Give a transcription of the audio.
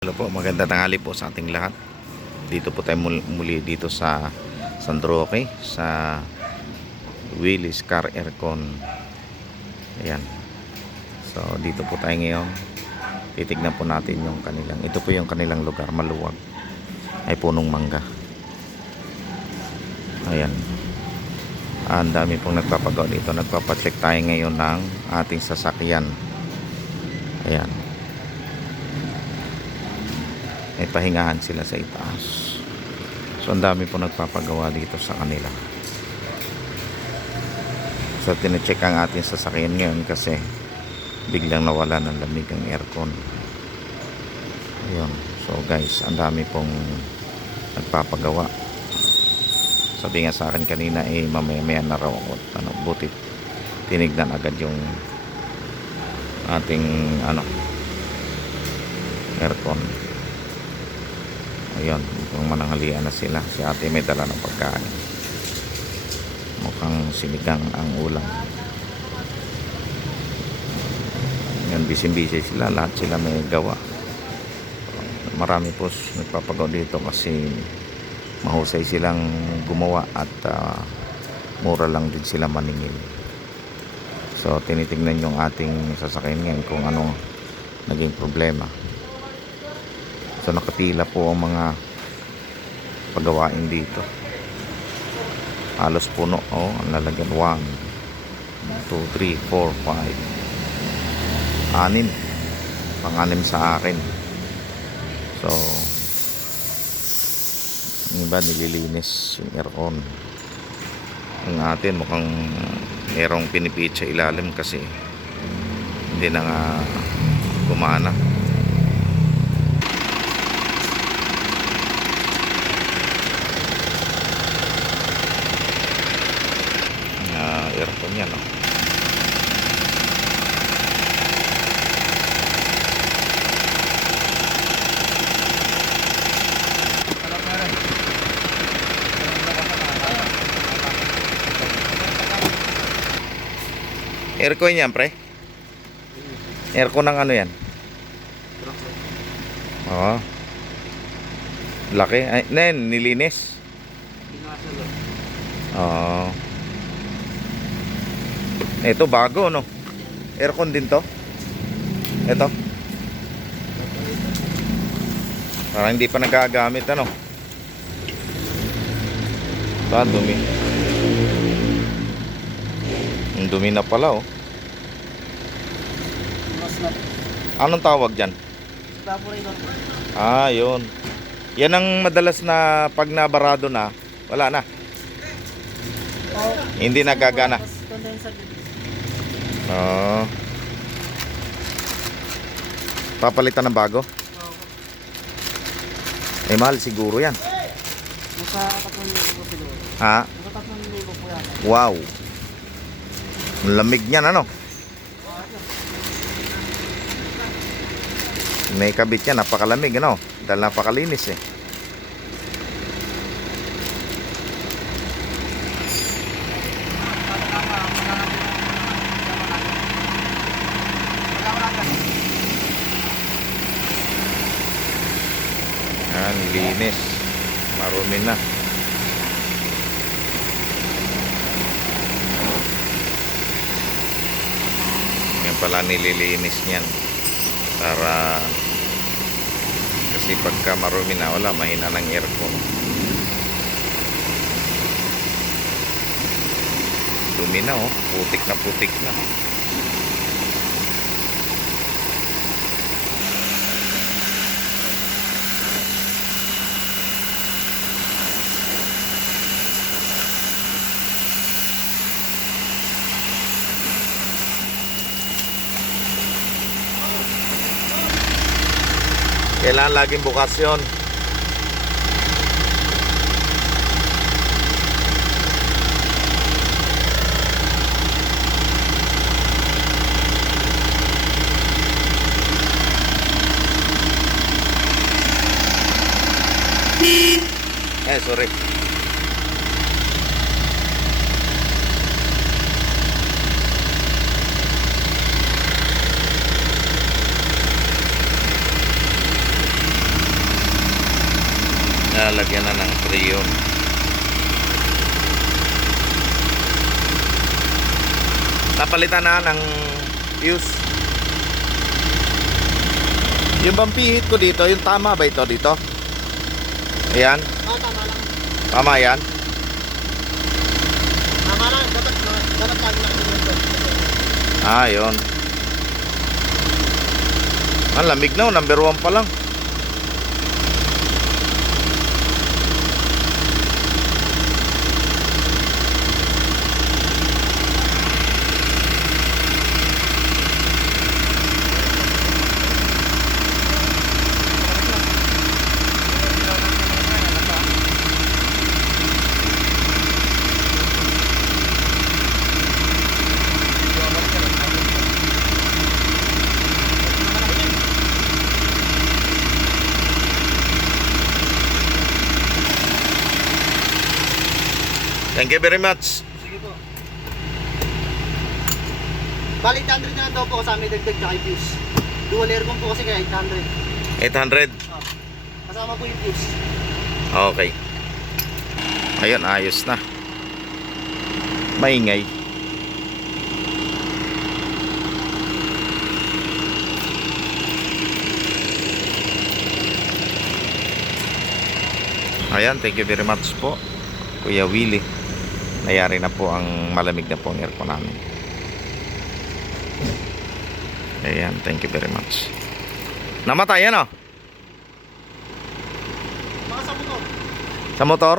Hello po, maganda tanghali po sa ating lahat. Dito po tayo muli dito sa San Roque, sa Willis Car Aircon. Ayan. So dito po tayo ngayon. Titignan po natin yung kanilang, ito po yung kanilang lugar, maluwag. Ay punong mangga. Ayan. Ang dami pong nagpapagawa dito. Nagpapacheck tayo ngayon ng ating sasakyan. Ayan. May pahingahan sila sa itaas. So ang dami po nagpapagawa dito sa kanila. So tine-check ang ating sasakyan ngayon kasi biglang nawala ng lamig ang aircon. Ayun. So guys, ang dami pong nagpapagawa. Sabi nga sa akin kanina mamaya na raw ako. Buti tinignan agad yung ating aircon. Ayun, mukhang mananghalian na sila. Si ate may dala ng pagkain. Mukhang sinigang ang ulam. Ayun, busy sila. Lahat sila may gawa. Marami po nagpapagawa dito kasi mahusay silang gumawa at mura lang din sila maningil. So tinitingnan yung ating sasakyan ngayon kung anong naging problema. So nakapila po ang mga paggawain dito. Halos puno. Oh, ang lalagyan 1 2 3 4 5 6. Pang-anim sa akin. So yung iba nililinis yung aircon. Ang atin mukhang merong pinipit sa ilalim kasi hindi na nga gumana. Aircon yan, no? Aircon yan, pre? Aircon ng ano yan? Oo. Laki. Ay, nilinis. Oo. Ito bago, no? Aircon din to. Ito. Parang hindi pa nagagamit, ano? Ito, dumi. Ang dumi na pala, oh. Anong tawag dyan? Ah, yun. Yan ang madalas na pag nabarado na, wala na. Hindi nagagana. Papalitan ng bago? Eh mahal siguro yan. Nasa 3,000 po siguro. Ha? Nasa 3,000 po yan. Wow. Ang lamig niyan, ano? May kabit yan, napakalamig, ano? Dahil napakalinis, eh. Yan, linis. Marumi na. Yan pala nililinis niyan. Para kasi pagka marumi na, wala, mahina ng aircon. Dumi na, oh. Putik na putik na. Kailangan laging bukas yun. Sorry. Lalagyan na ng freon. Napalitan na ng fuse. Yung bang pihit ko dito, yung tama ba ito dito? Ayan. Tama lang. Tama yan. Tama lang. Dapat lagi lang ito. Ah, yun. Ang lamig na, number 1 pa lang. Thank you very much. Sige po. Bali 800 na lang daw po kasama yung dagdag tsaka yung fuse. Dual aircon po kasi kaya 800. 800. Kasama po yung fuse. Okay. Ayun, ayos na. Maingay. Ayan, thank you very much po, Kuya Willie. Nayari na po ang malamig na po ang aircon namin. Ayan, thank you very much. Namatay yan, oh. Baka sa motor. Sa motor?